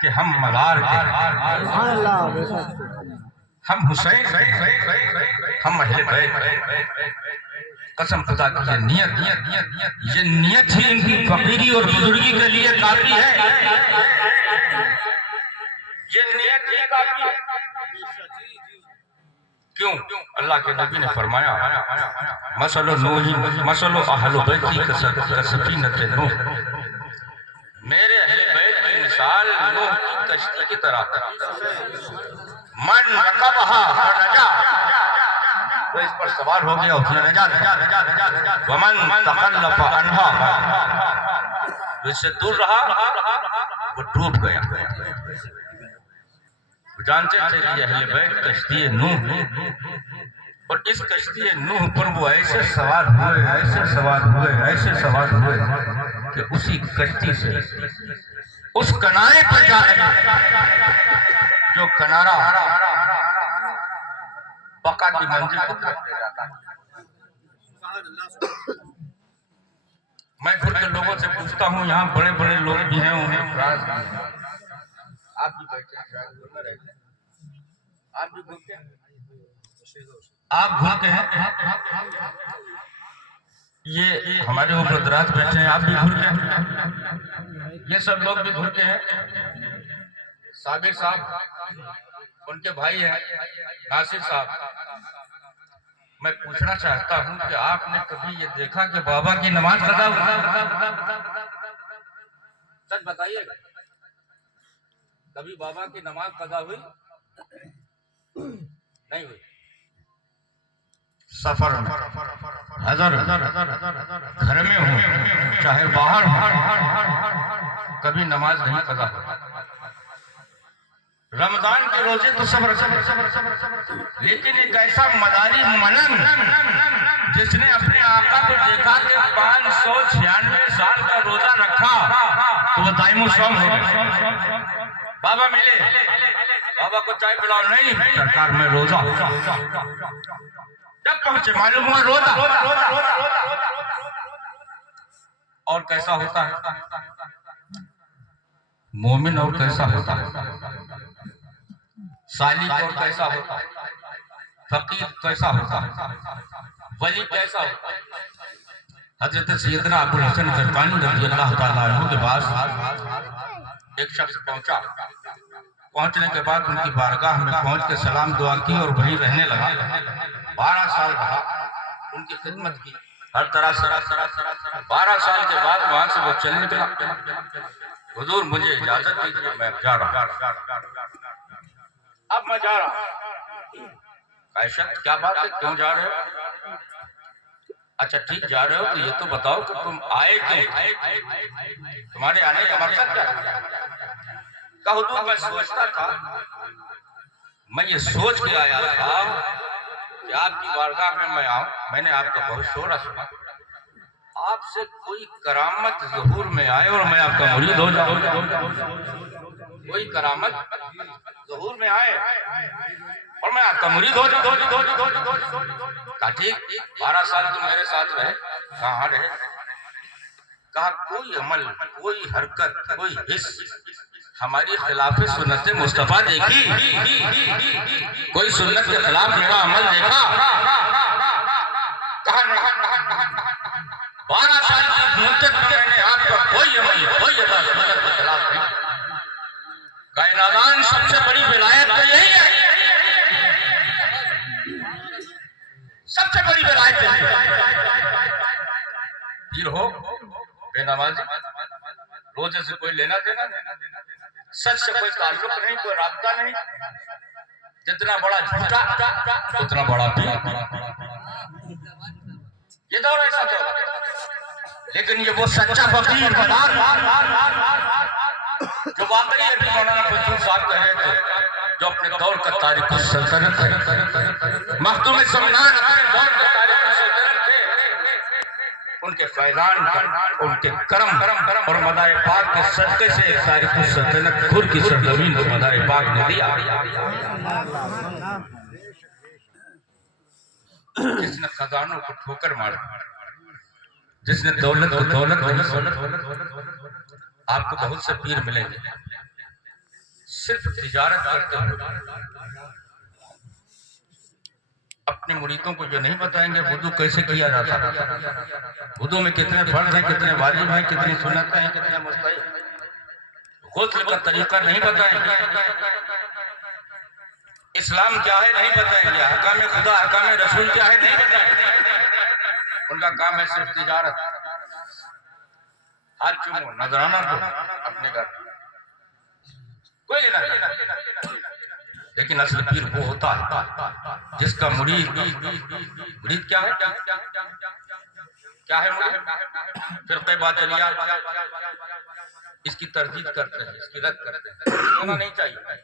कि हम मलार के, हम हुसैन, हम अहले बैत। कसम खुदा की ये नियत ही इनकी फकीरी और बुजुर्गी के लिए काफी है। ये नियत ही काफी है। क्यों? अल्लाह के नबी ने फरमाया, मसलो नूही मसलो अहले बैत की कसफीनत नूह, मेरे अहले बैत की मिसाल नूह की कश्ती की तरह है। मन रकबहा फनजा, तो इस पर सवार हो गया उसने नजा। वमन तखल्लफ अन्हा, तो इससे दूर रहा वो डूब गया। जानते थे कि अहले बैत कश्ती नूह, और इस कश्ती नूह पर वो ऐसे सवार हुए कि उसी कश्ती से उस किनारे पर जा लगे जो किनारा बका की मंजिल को तरफ ले जाता है। मैं फिर के लोगों से पूछता हूँ, यहाँ बड़े बड़े लोग भी हैं, उन्हें आप भी बैठे, आप भी घूमते हैं, आप घूमते हैं, ये हमारे ऊपर दराज बैठे हैं, आप भी घूमते हैं, ये सब लोग भी घूमते हैं। साबिर साहब उनके भाई हैं, नासिर साहब, मैं पूछना चाहता हूं कि आपने कभी ये देखा कि बाबा की नमाज कदा हुई? सच बताइएगा, कभी बाबा की नमाज कदा हुई? नहीं हुई। सफर में, हजर घर में हो चाहे बाहर हो, कभी नमाज नहीं कदा हुई। रमजान के रोजे तो सब, लेकिन एक ऐसा मदारी मनन जिसने अपने आका को देखा कि 596 साल का रोजा रखा तो वो दाइमो सौम हो गए। बाबा मिले, बाबा को चाय पिलाओ, नहीं सरकार में रोजा। जब पहुंचे मालूम हुआ रोजा। और कैसा होता है मोमिन, और कैसा होता है सालिक, और कैसा होता है फकीर, कैसा होता है वली, कैसा होता है। हजरत सैयदना अबुल हसन ज़रक़ानी रज़ी अल्लाह ताला अन्हु के पास एक शख्स पहुंचा। पहुंचने के बाद उनकी बारगाह में पहुंच के सलाम दुआ की और वहीं रहने लगा। 12 साल रहा, उनकी खिदमत की हर तरह से। 12 साल के बाद वहां से वो चलने लगा। हुजूर मुझे इजाजत दीजिए, मैं जा रहा हूं। अब मैं जा रहा हूं। कैसा, क्या बात है, क्यों जा रहे हो? अच्छा ठीक जा रहे हो, तो ये तो बताओ कि तुम आए क्यों, तुम्हारे आने का मकसद क्या? हुजूर मैं सोचता था, मैं ये सोच के आया था कि आपकी बारगाह में मैं आऊं। मैंने आपका बहुत शोरा सुना, आपसे कोई करामत ज़हूर में आए और मैं आपका मुरीद हो जाऊं। कोई करामत ज़हूर में आए और मैं आपका मुरीद हो जाऊं। कहा ठीक, 12 साल तुम मेरे साथ रहे, कहाँ रहे? कहा कोई अमल, कोई हरकत, कोई हिस्स हमारी खिलाफ सुन्नत मुस्तफा देखी? कोई सुन्नत के खिलाफ मेरा अमल देखा? कहा नहीं। 12 साल की मुद्दत में मैंने आपका कोई अमल, कोई अदा सुन्नत के खिलाफ नहीं। कायनादान सबसे बड़ी विलायत तो यही है, सबसे बड़ी विलायत है। पीर हो, बेनमाजी, रोजे से कोई लेना देना नहीं, सच से कोई ताल्लुक नहीं, कोई राब्ता नहीं। जितना बड़ा झूठा उतना बड़ा पीर। ये दौर ऐसा दौर, लेकिन ये वो सच्चा फकीर मदार जो वाकई अभी मौलाना फजूल साहब कह रहे थे, जो अपने दौर का तारीख सल्तनत है। मखदूम समनान अपने दौर का तारीख सल्तनत थे। उनके फैजान का, उनके करम और मदाए पाक के सदक़े से एक तारीख सल्तनत खुद की सरजमीन को मदाए पाक ने दिया। जिसने खजानों को ठोकर मारा, जिसने दौलत को दौलत, आपको बहुत से पीर मिलेंगे सिर्फ तिजारत करते हुए अपने मुरीदों को जो नहीं बताएंगे वुदू कैसे किया जाता है, वुदू में कितने फर्ज हैं, कितने वाजिब हैं, कितनी सुन्नतें हैं, कितने मुस्तहब, गुस्ल का तरीका नहीं बताएंगे, इस्लाम क्या है नहीं बताएंगे, हकाम खुदा हकाम रसूल क्या है नहीं बताएंगे। उनका काम है सिर्फ तिजारत। हर चुमो नजराना को अपने घर कोई लेना नहीं। लेकिन असल पीर वो होता है जिसका मुरीद क्या है, क्या है मुरीद? फिरक़े बातिनिया इसकी तरदीद करते हैं, इसकी रद्द करते हैं, होना नहीं चाहिए।